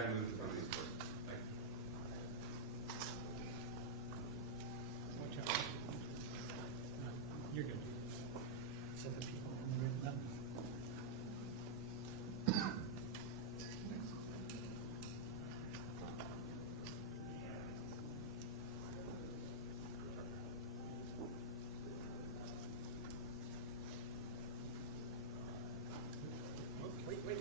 got to move to front of these first. Watch out. You're good. So the people in the room, no. Wait.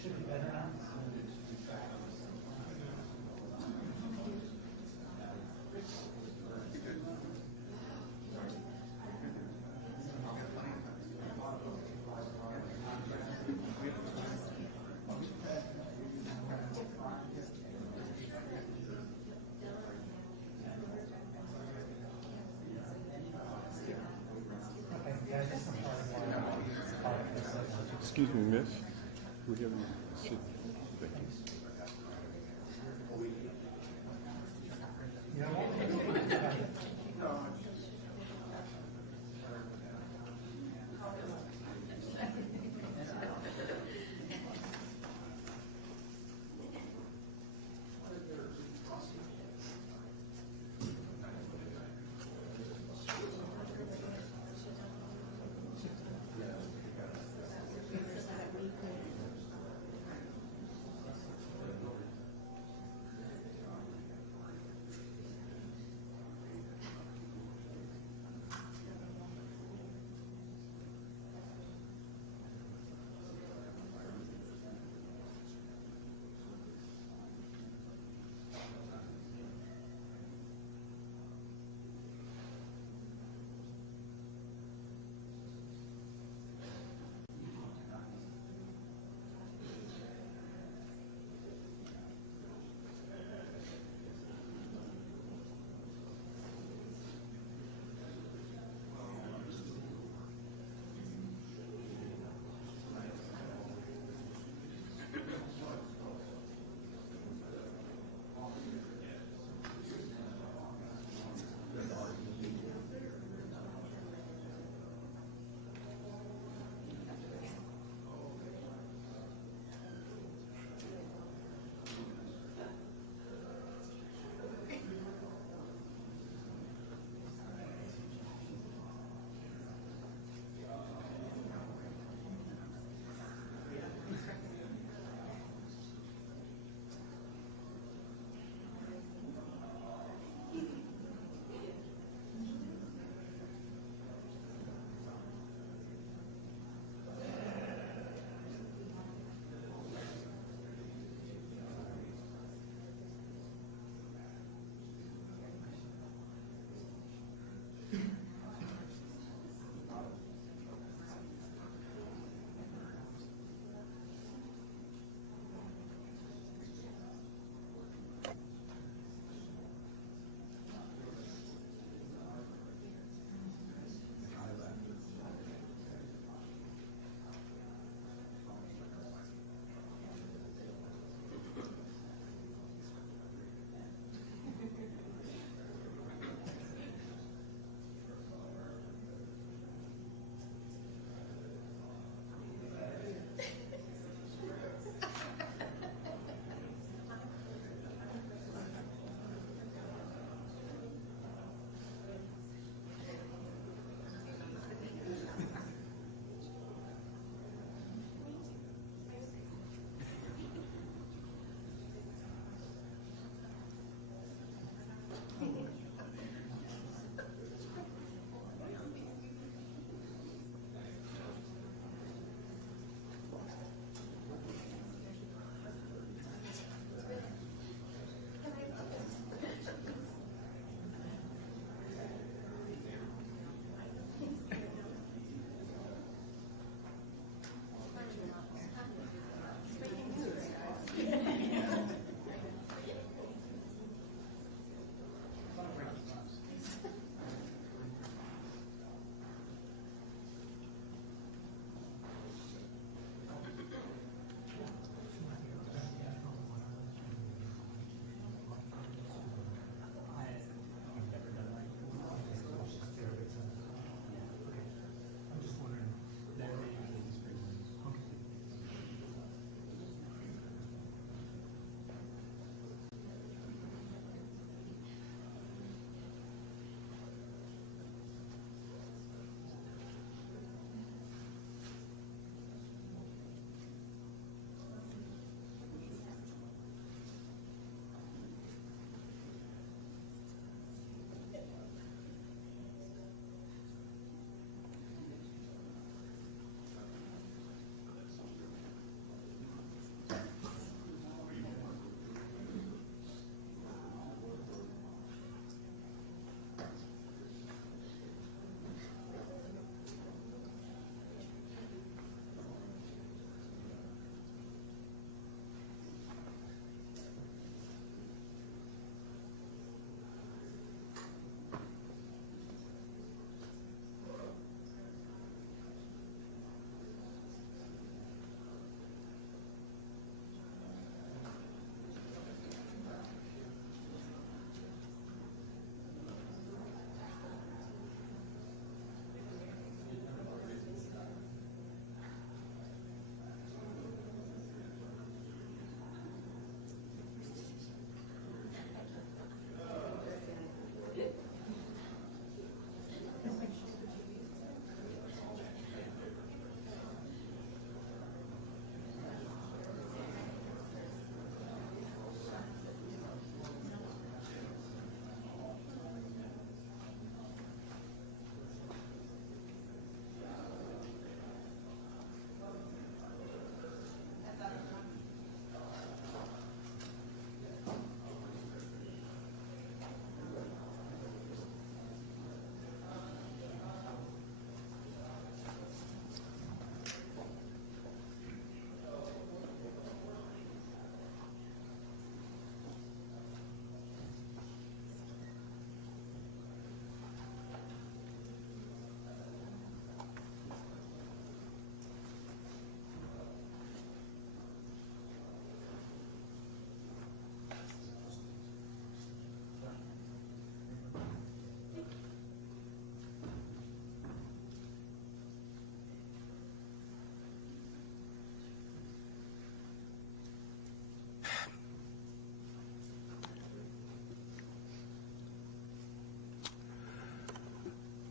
Should be better now. Excuse me, miss. We have you sit. Thank you.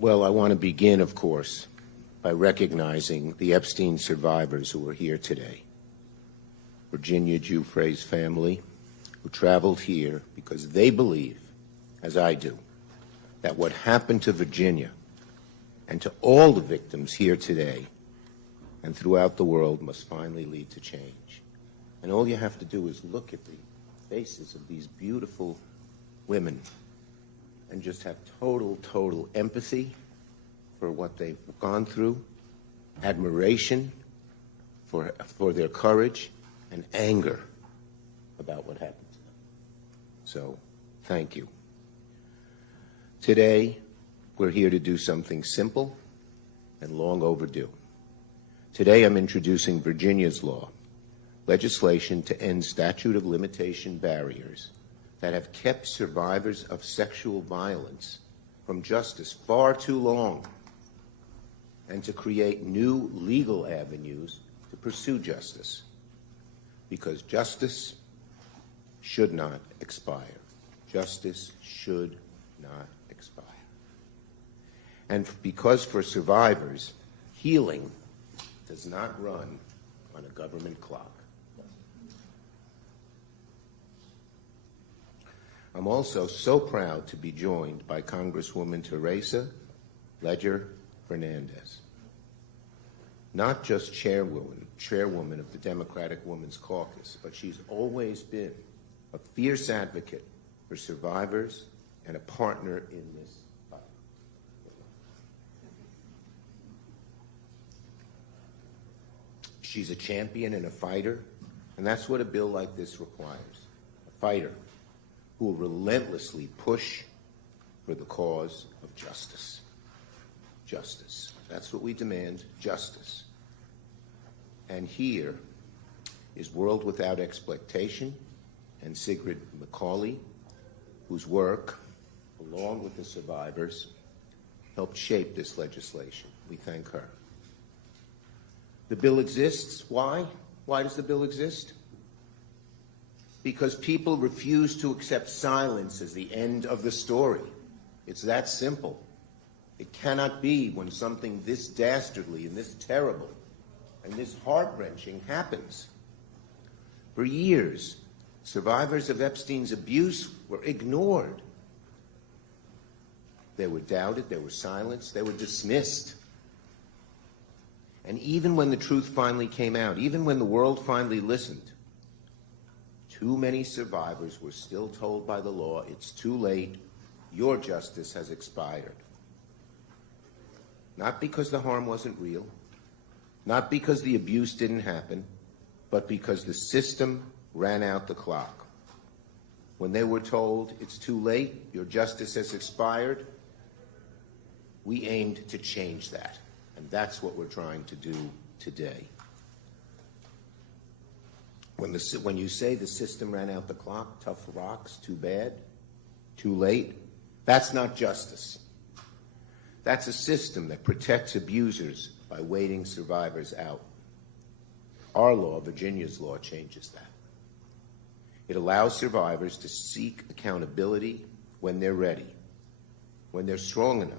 Well, I want to begin, of course, by recognizing the Epstein survivors who are here today. Virginia Giuffre's family, who traveled here because they believe, as I do, that what happened to Virginia and to all the victims here today and throughout the world must finally lead to change. And all you have to do is look at the faces of these beautiful women and just have total empathy for what they've gone through, admiration for their courage, and anger about what happened to them. So, thank you. Today, we're here to do something simple and long overdue. Today, I'm introducing Virginia's law, legislation to end statute of limitation barriers that have kept survivors of sexual violence from justice far too long, and to create new legal avenues to pursue justice. Because justice should not expire. Justice should not expire. And because for survivors, healing does not run on a government clock. I'm also so proud to be joined by Congresswoman Teresa Leger Fernandez, not just chairwoman of the Democratic Women's Caucus, but she's always been a fierce advocate for survivors and a partner in this fight. She's a champion and a fighter, and that's what a bill like this requires, a fighter who will relentlessly push for the cause of justice. Justice. That's what we demand, justice. And here is World Without Exploitation and Sigrid McCauley, whose work, along with the survivors, helped shape this legislation. We thank her. The bill exists. Why? Why does the bill exist? Because people refuse to accept silence as the end of the story. It's that simple. It cannot be when something this dastardly and this terrible and this heart-wrenching happens. For years, survivors of Epstein's abuse were ignored. They were doubted, they were silenced, they were dismissed. And even when the truth finally came out, even when the world finally listened, too many survivors were still told by the law, it's too late, your justice has expired. Not because the harm wasn't real, not because the abuse didn't happen, but because the system ran out the clock. When they were told, it's too late, your justice has expired, we aimed to change that. And that's what we're trying to do today. When you say the system ran out the clock, tough rocks, too bad, too late, that's not justice. That's a system that protects abusers by waiting survivors out. Our law, Virginia's law, changes that. It allows survivors to seek accountability when they're ready, when they're strong enough,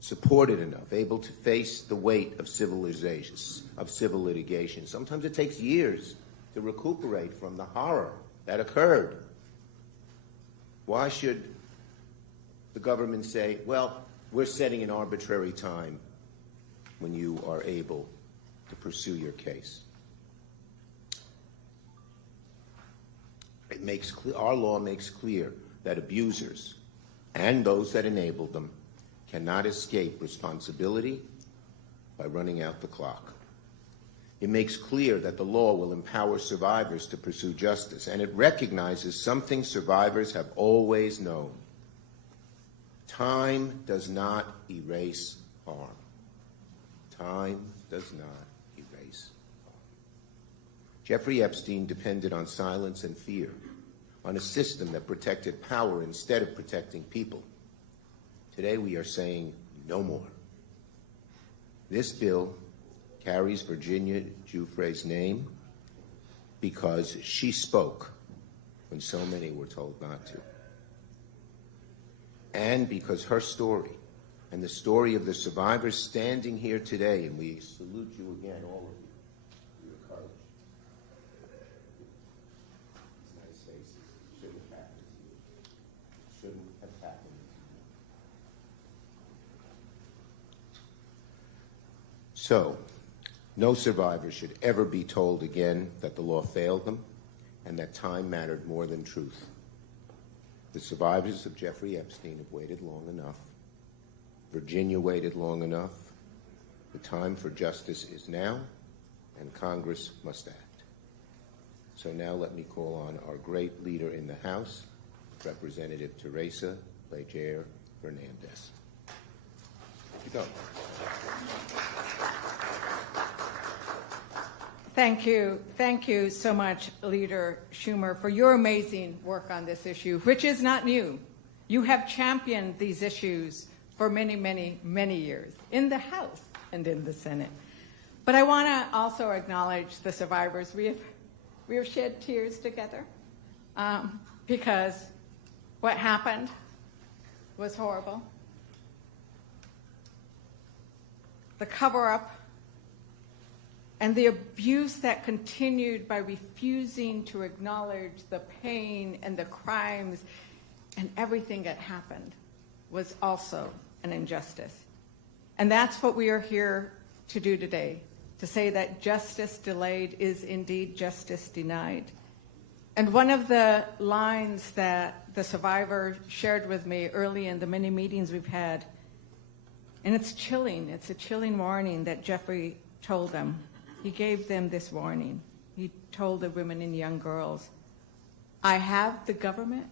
supported enough, able to face the weight of civil litigation. Sometimes it takes years to recuperate from the horror that occurred. Why should the government say, well, we're setting an arbitrary time when you are able to pursue your case? Our law makes clear that abusers and those that enable them cannot escape responsibility by running out the clock. It makes clear that the law will empower survivors to pursue justice, and it recognizes something survivors have always known. Time does not erase harm. Time does not erase harm. Jeffrey Epstein depended on silence and fear, on a system that protected power instead of protecting people. Today we are saying no more. This bill carries Virginia Giuffre's name because she spoke when so many were told not to. And because her story and the story of the survivors standing here today, and we salute you again, all of you, for your courage. These nice faces. It shouldn't have happened to you. It shouldn't have happened to you. So, no survivor should ever be told again that the law failed them and that time mattered more than truth. The survivors of Jeffrey Epstein have waited long enough. Virginia waited long enough. The time for justice is now, and Congress must act. So now let me call on our great leader in the House, Representative Teresa Leger Hernandez. You go. Thank you. Thank you so much, Leader Schumer, for your amazing work on this issue, which is not new. You have championed these issues for many, many, many years in the House and in the Senate. But I want to also acknowledge the survivors. We have shed tears together because what happened was horrible. The cover-up and the abuse that continued by refusing to acknowledge the pain and the crimes and everything that happened was also an injustice. And that's what we are here to do today, to say that justice delayed is indeed justice denied. And one of the lines that the survivor shared with me early in the many meetings we've had, and it's chilling, it's a chilling warning that Jeffrey told them. He gave them this warning. He told the women and young girls, I have the government,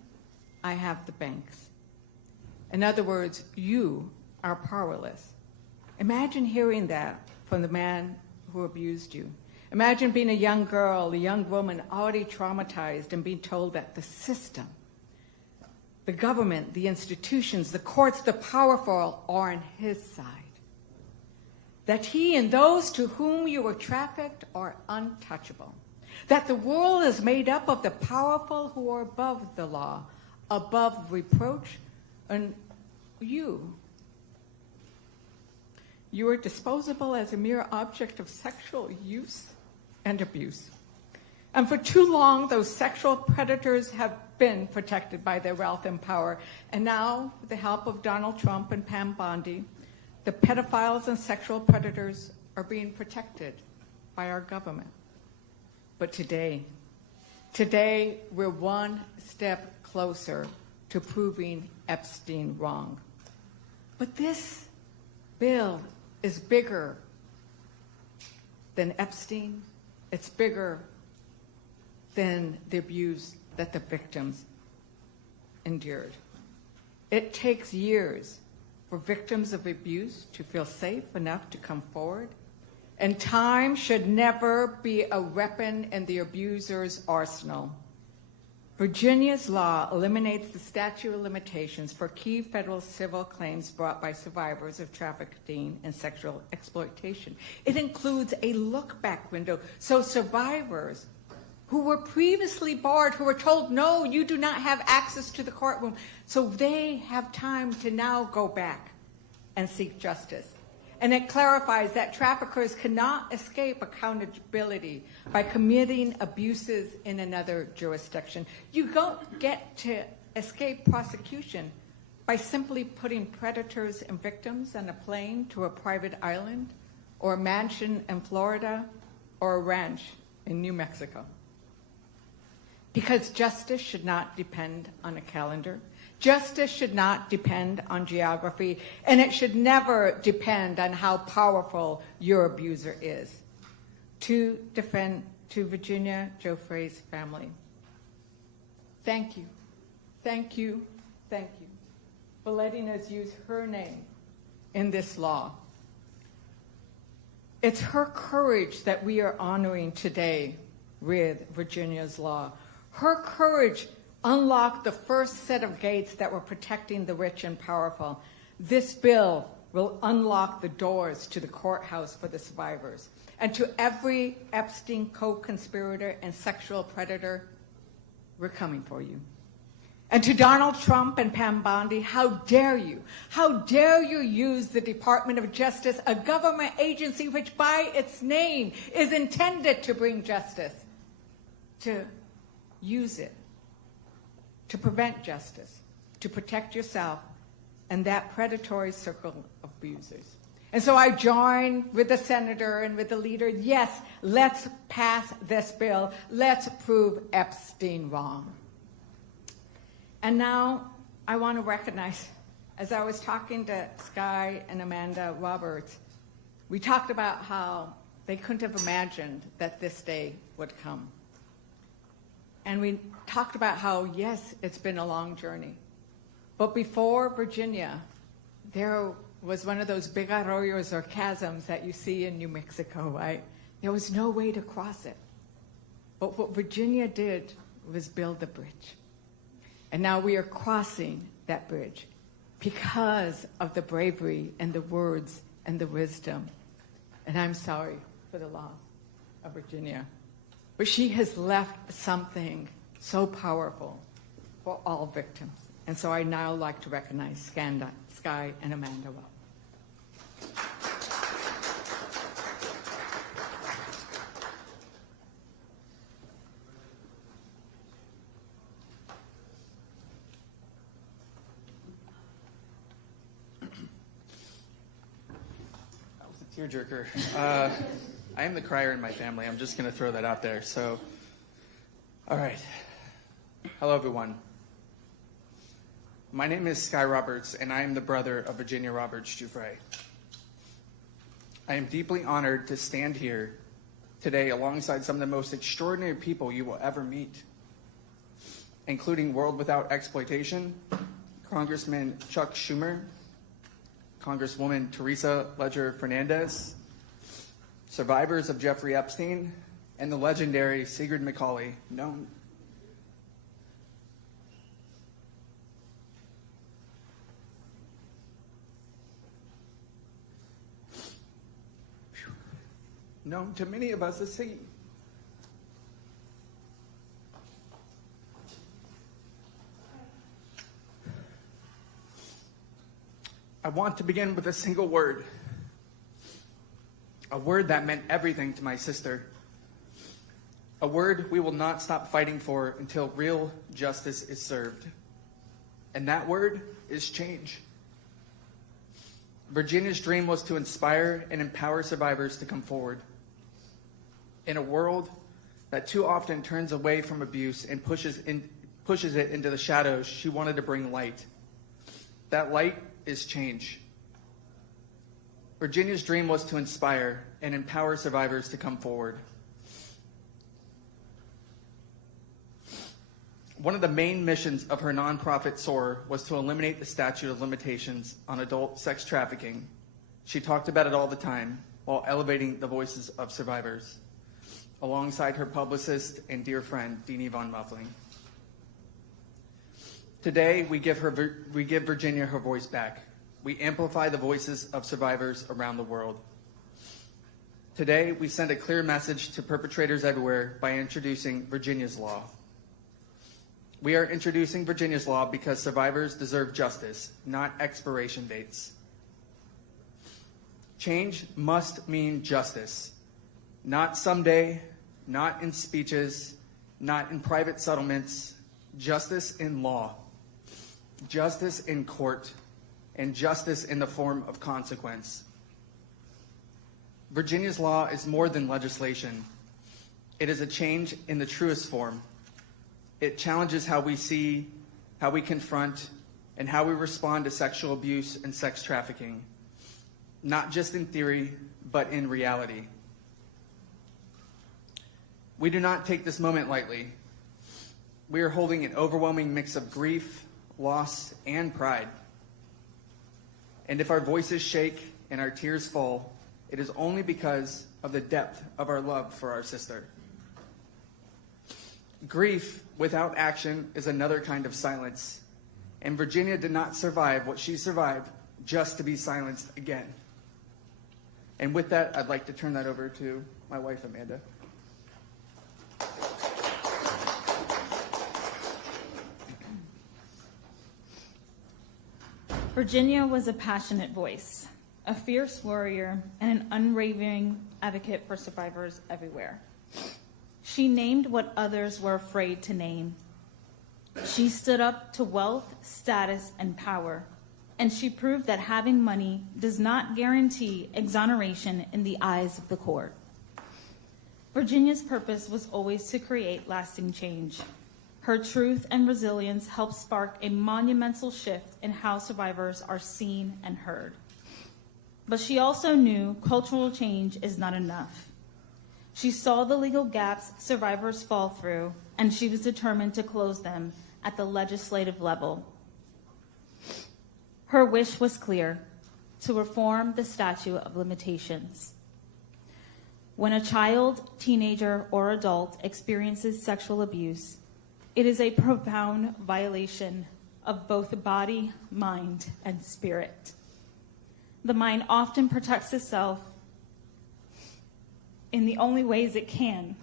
I have the banks. In other words, you are powerless. Imagine hearing that from the man who abused you. Imagine being a young girl, a young woman already traumatized and being told that the system, the government, the institutions, the courts, the powerful are on his side. That he and those to whom you were trafficked are untouchable. That the world is made up of the powerful who are above the law, above reproach, and you are disposable as a mere object of sexual use and abuse. And for too long, those sexual predators have been protected by their wealth and power. And now, with the help of Donald Trump and Pam Bondi, the pedophiles and sexual predators are being protected by our government. But today, we're one step closer to proving Epstein wrong. But this bill is bigger than Epstein. It's bigger than the abuse that the victims endured. It takes years for victims of abuse to feel safe enough to come forward. And time should never be a weapon in the abuser's arsenal. Virginia's law eliminates the statute of limitations for key federal civil claims brought by survivors of trafficking and sexual exploitation. It includes a look-back window, so survivors who were previously barred, who were told, no, you do not have access to the courtroom, so they have time to now go back and seek justice. And it clarifies that traffickers cannot escape accountability by committing abuses in another jurisdiction. You don't get to escape prosecution by simply putting predators and victims on a plane to a private island or a mansion in Florida or a ranch in New Mexico. Because justice should not depend on a calendar. Justice should not depend on geography, and it should never depend on how powerful your abuser is. To Virginia Giuffre's family, thank you, thank you, thank you for letting us use her name in this law. It's her courage that we are honoring today with Virginia's law. Her courage unlocked the first set of gates that were protecting the rich and powerful. This bill will unlock the doors to the courthouse for the survivors. And to every Epstein co-conspirator and sexual predator, we're coming for you. And to Donald Trump and Pam Bondi, how dare you? How dare you use the Department of Justice, a government agency which by its name is intended to bring justice, to use it to prevent justice, to protect yourself and that predatory circle of abusers. And so I join with the senator and with the leader. Yes, let's pass this bill. Let's prove Epstein wrong. And now I want to recognize, as I was talking to Sky and Amanda Roberts, we talked about how they couldn't have imagined that this day would come. And we talked about how, yes, it's been a long journey. But before Virginia, there was one of those big arroyos or chasms that you see in New Mexico, right? There was no way to cross it. But what Virginia did was build a bridge. And now we are crossing that bridge because of the bravery and the words and the wisdom. And I'm sorry for the loss of Virginia. But she has left something so powerful for all victims. And so I now like to recognize Sky and Amanda well. That was a tearjerker. I am the crier in my family. I'm just going to throw that out there. So, all right. Hello, everyone. My name is Sky Roberts, and I am the brother of Virginia Roberts Giuffre. I am deeply honored to stand here today alongside some of the most extraordinary people you will ever meet, including World Without Exploitation, Congressman Chuck Schumer, Congresswoman Teresa Ledger Fernandez, survivors of Jeffrey Epstein, and the legendary Sigrid McCauley, known to many of us as Siggy. I want to begin with a single word. A word that meant everything to my sister. A word we will not stop fighting for until real justice is served. And that word is change. Virginia's dream was to inspire and empower survivors to come forward. In a world that too often turns away from abuse and pushes it into the shadows, she wanted to bring light. That light is change. Virginia's dream was to inspire and empower survivors to come forward. One of the main missions of her nonprofit, SOAR, was to eliminate the statute of limitations on adult sex trafficking. She talked about it all the time while elevating the voices of survivors, alongside her publicist and dear friend, Deanie Von Muffling. Today, we give Virginia her voice back. We amplify the voices of survivors around the world. Today, we send a clear message to perpetrators everywhere by introducing Virginia's Law. We are introducing Virginia's Law because survivors deserve justice, not expiration dates. Change must mean justice, not someday, not in speeches, not in private settlements, justice in law, justice in court, and justice in the form of consequence. Virginia's Law is more than legislation. It is a change in the truest form. It challenges how we see, how we confront, and how we respond to sexual abuse and sex trafficking, not just in theory, but in reality. We do not take this moment lightly. We are holding an overwhelming mix of grief, loss, and pride. And if our voices shake and our tears fall, it is only because of the depth of our love for our sister. Grief without action is another kind of silence. And Virginia did not survive what she survived just to be silenced again. And with that, I'd like to turn that over to my wife, Amanda. Virginia was a passionate voice, a fierce warrior, and an unwavering advocate for survivors everywhere. She named what others were afraid to name. She stood up to wealth, status, and power, and she proved that having money does not guarantee exoneration in the eyes of the court. Virginia's purpose was always to create lasting change. Her truth and resilience helped spark a monumental shift in how survivors are seen and heard. But she also knew cultural change is not enough. She saw the legal gaps survivors fall through, and she was determined to close them at the legislative level. Her wish was clear: to reform the statute of limitations. When a child, teenager, or adult experiences sexual abuse, it is a profound violation of both the body, mind, and spirit. The mind often protects itself in the only ways it can,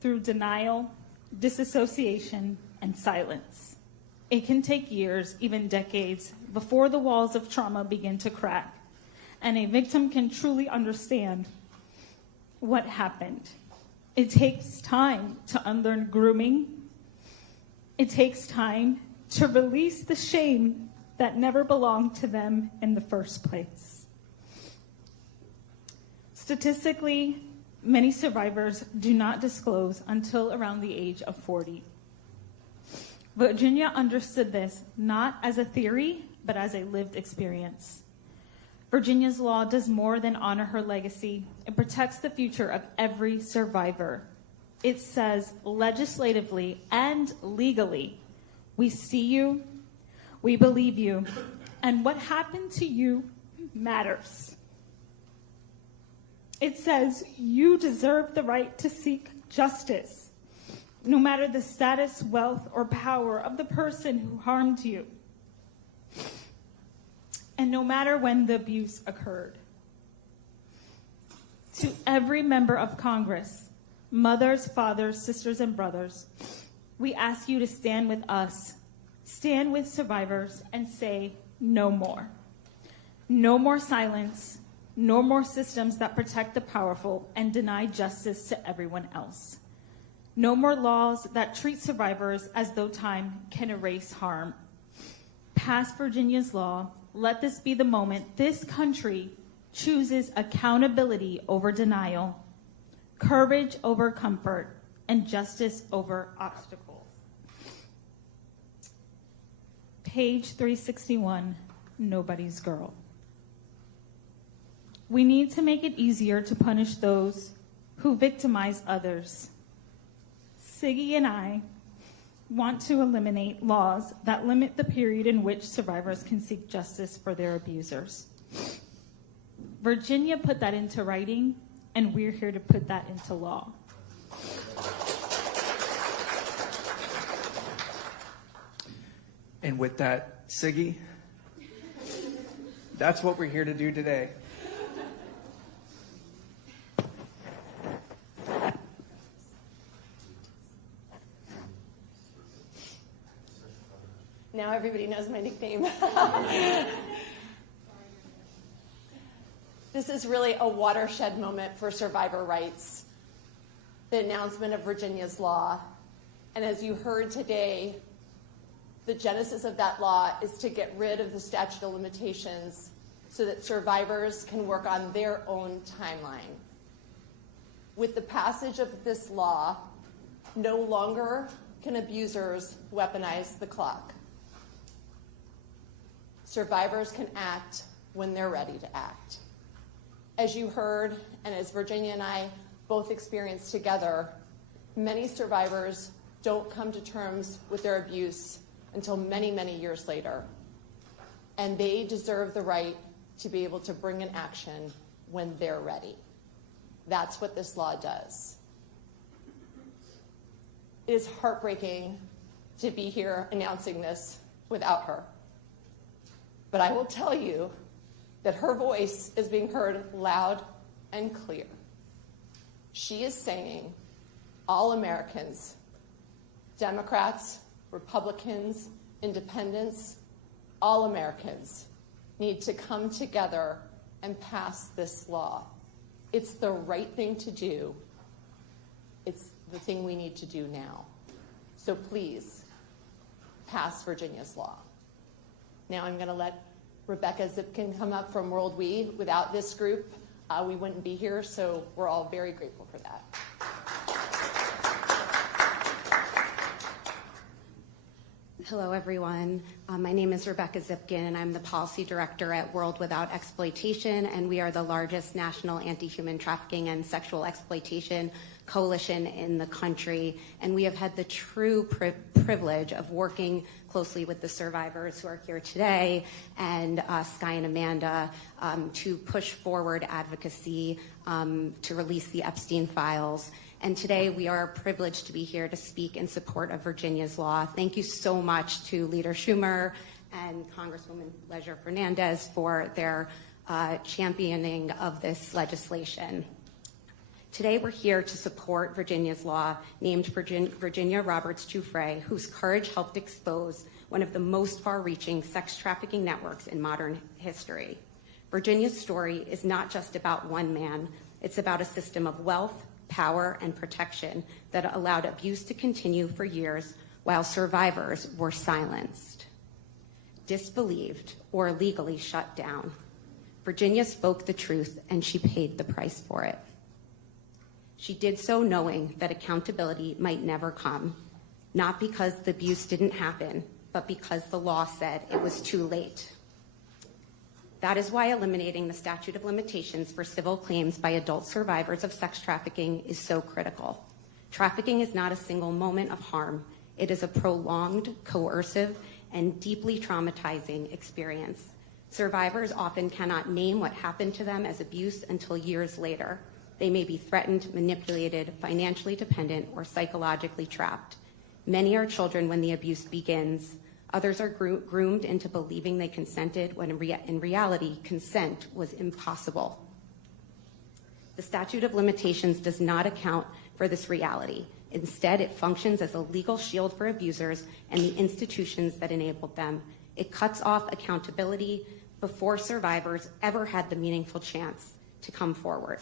through denial, disassociation, and silence. It can take years, even decades, before the walls of trauma begin to crack, and a victim can truly understand what happened. It takes time to unlearn grooming. It takes time to release the shame that never belonged to them in the first place. Statistically, many survivors do not disclose until around the age of 40. Virginia understood this not as a theory, but as a lived experience. Virginia's law does more than honor her legacy. It protects the future of every survivor. It says legislatively and legally, we see you, we believe you, and what happened to you matters. It says you deserve the right to seek justice, no matter the status, wealth, or power of the person who harmed you, and no matter when the abuse occurred. To every member of Congress, mothers, fathers, sisters, and brothers, we ask you to stand with us, stand with survivors, and say no more. No more silence, no more systems that protect the powerful and deny justice to everyone else. No more laws that treat survivors as though time can erase harm. Pass Virginia's law. Let this be the moment this country chooses accountability over denial, courage over comfort, and justice over obstacles. Page 361, Nobody's Girl. We need to make it easier to punish those who victimize others. Siggy and I want to eliminate laws that limit the period in which survivors can seek justice for their abusers. Virginia put that into writing, and we're here to put that into law. And with that, Siggy, that's what we're here to do today. Now everybody knows my nickname. This is really a watershed moment for survivor rights, the announcement of Virginia's law. And as you heard today, the genesis of that law is to get rid of the statute of limitations so that survivors can work on their own timeline. With the passage of this law, no longer can abusers weaponize the clock. Survivors can act when they're ready to act. As you heard, and as Virginia and I both experienced together, many survivors don't come to terms with their abuse until many, many years later. And they deserve the right to be able to bring an action when they're ready. That's what this law does. It is heartbreaking to be here announcing this without her. But I will tell you that her voice is being heard loud and clear. She is saying, all Americans, Democrats, Republicans, Independents, all Americans, need to come together and pass this law. It's the right thing to do. It's the thing we need to do now. So please, pass Virginia's law. Now I'm going to let Rebecca Zipkin come up from World We. Without this group, we wouldn't be here, so we're all very grateful for that. Hello, everyone. My name is Rebecca Zipkin, and I'm the Policy Director at World Without Exploitation, and we are the largest national anti-human trafficking and sexual exploitation coalition in the country. And we have had the true privilege of working closely with the survivors who are here today and Sky and Amanda to push forward advocacy to release the Epstein files. And today we are privileged to be here to speak in support of Virginia's law. Thank you so much to Leader Schumer and Congresswoman Leger-Fernandez for their championing of this legislation. Today we're here to support Virginia's law named Virginia Roberts Giuffre, whose courage helped expose one of the most far-reaching sex trafficking networks in modern history. Virginia's story is not just about one man. It's about a system of wealth, power, and protection that allowed abuse to continue for years while survivors were silenced, disbelieved, or legally shut down. Virginia spoke the truth, and she paid the price for it. She did so knowing that accountability might never come, not because the abuse didn't happen, but because the law said it was too late. That is why eliminating the statute of limitations for civil claims by adult survivors of sex trafficking is so critical. Trafficking is not a single moment of harm. It is a prolonged, coercive, and deeply traumatizing experience. Survivors often cannot name what happened to them as abuse until years later. They may be threatened, manipulated, financially dependent, or psychologically trapped. Many are children when the abuse begins. Others are groomed into believing they consented when in reality, consent was impossible. The statute of limitations does not account for this reality. Instead, it functions as a legal shield for abusers and the institutions that enabled them. It cuts off accountability before survivors ever had the meaningful chance to come forward.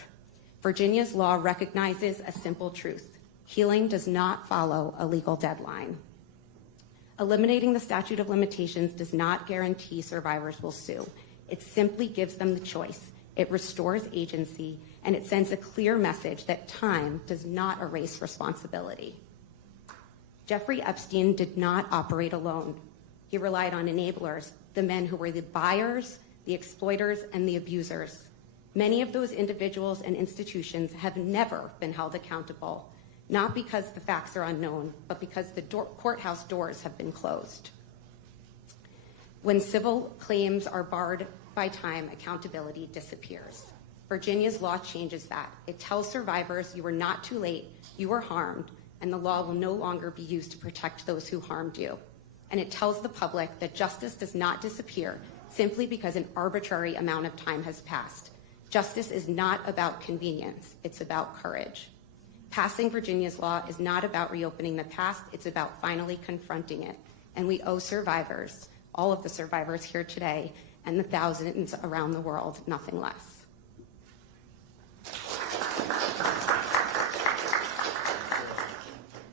Virginia's law recognizes a simple truth. Healing does not follow a legal deadline. Eliminating the statute of limitations does not guarantee survivors will sue. It simply gives them the choice. It restores agency, and it sends a clear message that time does not erase responsibility. Jeffrey Epstein did not operate alone. He relied on enablers, the men who were the buyers, the exploiters, and the abusers. Many of those individuals and institutions have never been held accountable, not because the facts are unknown, but because the courthouse doors have been closed. When civil claims are barred by time, accountability disappears. Virginia's law changes that. It tells survivors you were not too late, you were harmed, and the law will no longer be used to protect those who harmed you. And it tells the public that justice does not disappear simply because an arbitrary amount of time has passed. Justice is not about convenience, it's about courage. Passing Virginia's law is not about reopening the past, it's about finally confronting it. And we owe survivors, all of the survivors here today, and the thousands around the world, nothing less.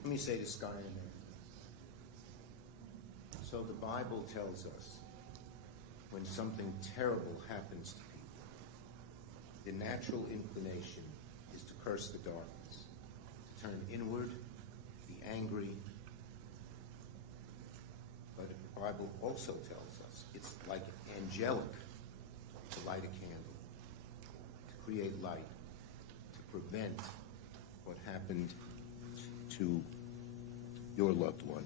Let me say to Sky in there. So the Bible tells us when something terrible happens to people, the natural inclination is to curse the darkness, to turn inward, be angry. But the Bible also tells us it's like angelic to light a candle, to create light, to prevent what happened to your loved one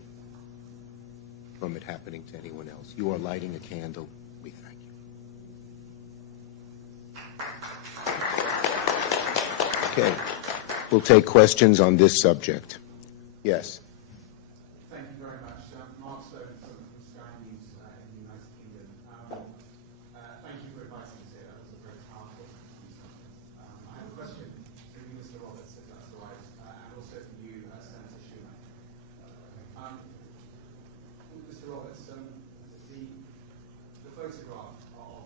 from it happening to anyone else. You are lighting a candle. We thank you. Okay. We'll take questions on this subject. Yes. Thank you very much. Mark Stone from Sky News in the United Kingdom. Thank you for advising us here. That was a very powerful news conference. I have a question for you, Mr. Roberts, if that's all right, and also for you, Senator Schumer. Mr. Roberts, the photograph of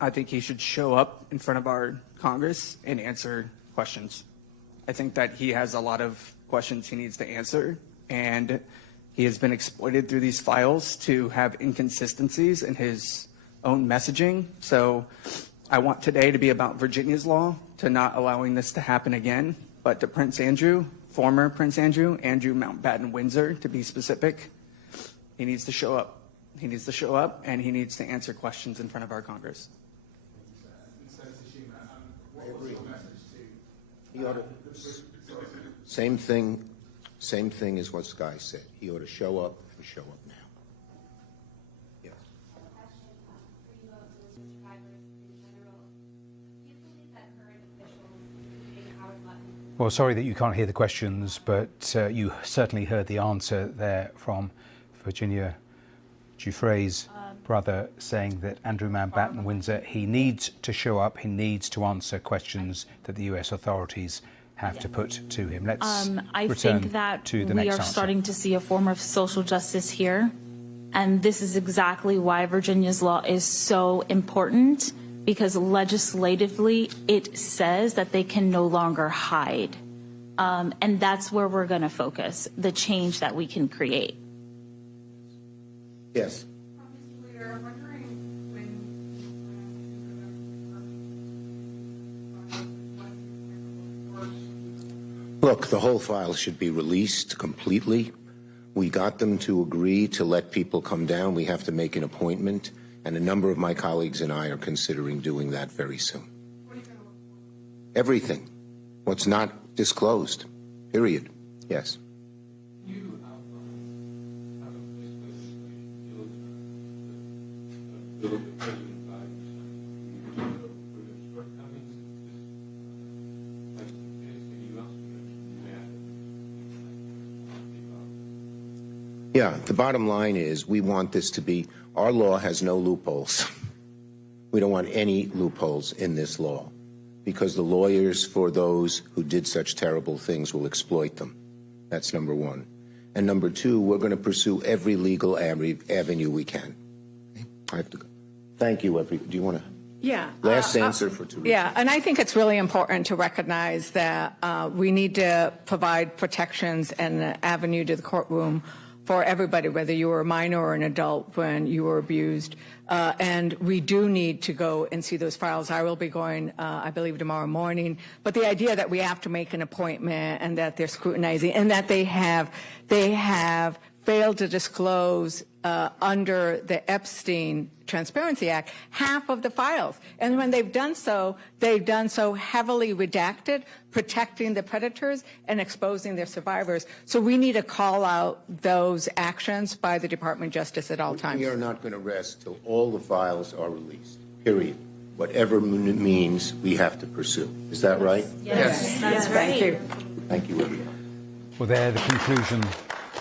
I think he should show up in front of our Congress and answer questions. I think that he has a lot of questions he needs to answer, and he has been exploited through these files to have inconsistencies in his own messaging. So I want today to be about Virginia's law, to not allowing this to happen again, but to Prince Andrew, former Prince Andrew Mountbatten Windsor, to be specific. He needs to show up. He needs to show up, and he needs to answer questions in front of our Congress. He ought to, same thing as what Sky said. He ought to show up now. Yes. Well, sorry that you can't hear the questions, but you certainly heard the answer there from Virginia Giuffre's brother, saying that Andrew Mountbatten Windsor, he needs to show up, he needs to answer questions that the US authorities have to put to him. Let's I return think that to the we next are answer. starting to see a form of social justice here. And this is exactly why Virginia's law is so important, because legislatively it says that they can no longer hide. And that's where we're going to focus, the change that we can create. Yes. Look, the whole file should be released completely. We got them to agree to let people come down. We have to make an appointment, and a number of my colleagues and I are considering doing that very soon. Everything. What's not disclosed. Period. Yes. Yeah, the bottom line is we want this to be, our law has no loopholes. We don't want any loopholes in this law, because the lawyers for those who did such terrible things will exploit them. That's number one. And number two, we're going to pursue every legal avenue we can. I have to go. Thank you, do you want to? Yeah. Last answer for Teresa. Yeah, and I think it's really important to recognize that we need to provide protections and an avenue to the courtroom for everybody, whether you were a minor or an adult when you were abused. And we do need to go and see those files. I will be going, I believe, tomorrow morning. But the idea that we have to make an appointment and that they're scrutinizing and that they have failed to disclose under the Epstein Transparency Act half of the files. And when they've done so heavily redacted, protecting the predators and exposing their survivors. So we need to call out those actions by the Department of Justice at all times. We are not going to rest till all the files are released, period. Whatever means we have to pursue. Is that right? Yes, that's right. Thank you. Thank you, everyone. Well, there, the conclusion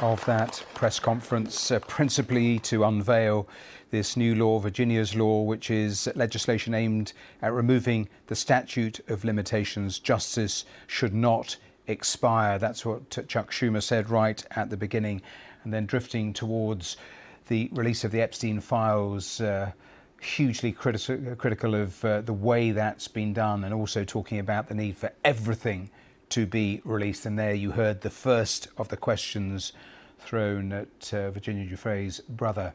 of that press conference, principally to unveil this new law, Virginia's law, which is legislation aimed at removing the statute of limitations. Justice should not expire. That's what Chuck Schumer said right at the beginning. And then drifting towards the release of the Epstein files, hugely critical of the way that's been done, and also talking about the need for everything to be released. And there you heard the first of the questions thrown at Virginia Giuffre's brother.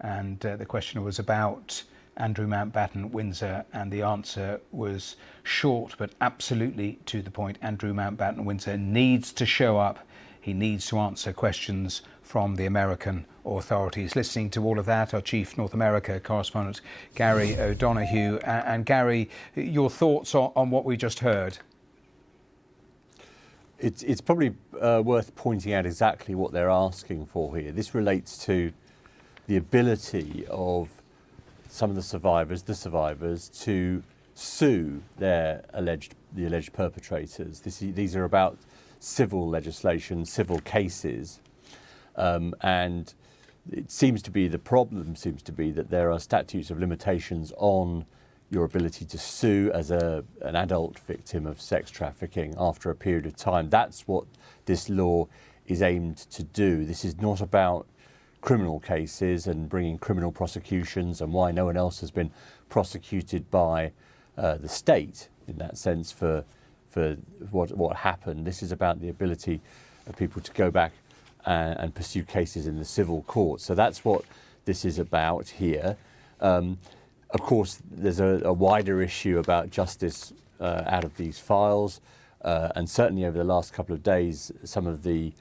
And the question was about Andrew Mountbatten Windsor, and the answer was short but absolutely to the point. Andrew Mountbatten Windsor needs to show up. He needs to answer questions from the American authorities. Listening to all of that, our Chief North America correspondent, Gary O'Donoghue. And Gary, your thoughts on what we just heard? It's probably worth pointing out exactly what they're asking for here. This relates to the ability of some of the survivors to sue the alleged perpetrators. These are about civil legislation, civil cases, and it seems to be, the problem seems to be that there are statutes of limitations on your ability to sue as an adult victim of sex trafficking after a period of time. That's what this law is aimed to do. This is not about criminal cases and bringing criminal prosecutions, and why no one else has been prosecuted by the state in that sense for what happened. This is about the ability of people to go back and pursue cases in the civil court. So that's what this is about here. Of course, there's a wider issue about justice out of these files, and certainly over the last couple of days, some of the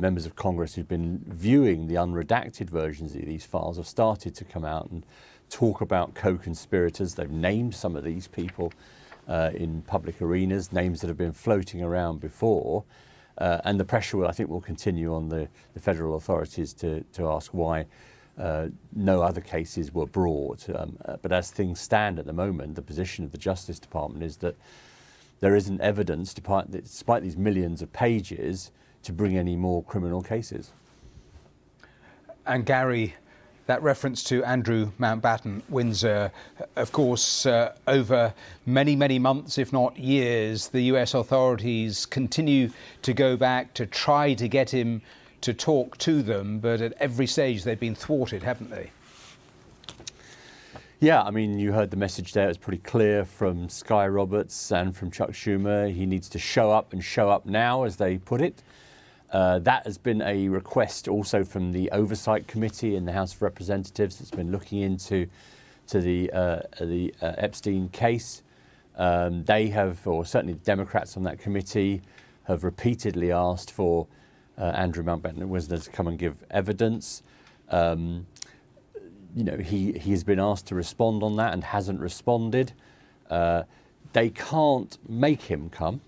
members of Congress who've been viewing the unredacted versions of these files have started to come out and talk about co-conspirators. They've named some of these people in public arenas, names that have been floating around before, and the pressure, I think, will continue on the federal authorities to ask why no other cases were brought. But as things stand at the moment, the position of the Justice Department is that there isn't evidence, despite these millions of pages, to bring any more criminal cases. And Gary, that reference to Andrew Mountbatten, Windsor, of course, over many, many months, if not years, the US authorities continue to go back to try to get him to talk to them, but at every stage they've been thwarted, haven't they? Yeah, I mean, you heard the message there. It's pretty clear from Sky Roberts and from Chuck Schumer. He needs to show up, and show up now, as they put it. That has been a request also from the Oversight Committee in the House of Representatives that's been looking into the Epstein case. They have, or certainly the Democrats on that committee, have repeatedly asked for Andrew Mountbatten Windsor to come and give evidence. You know, he has been asked to respond on that and hasn't responded. They can't make him come.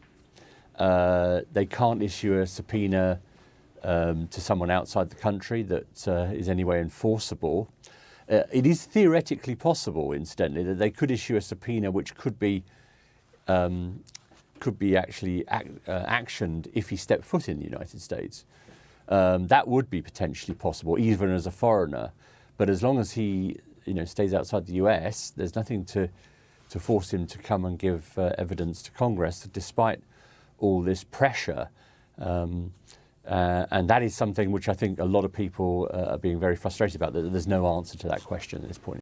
They can't issue a subpoena to someone outside the country that is anyway enforceable. It is theoretically possible, incidentally, that they could issue a subpoena which could be actually actioned if he stepped foot in the United States. That would be potentially possible, even as a foreigner. But as long as he, stays outside the US, there's nothing to force him to come and give evidence to Congress, despite all this pressure. And that is something which I think a lot of people are being very frustrated about, that there's no answer to that question at this point.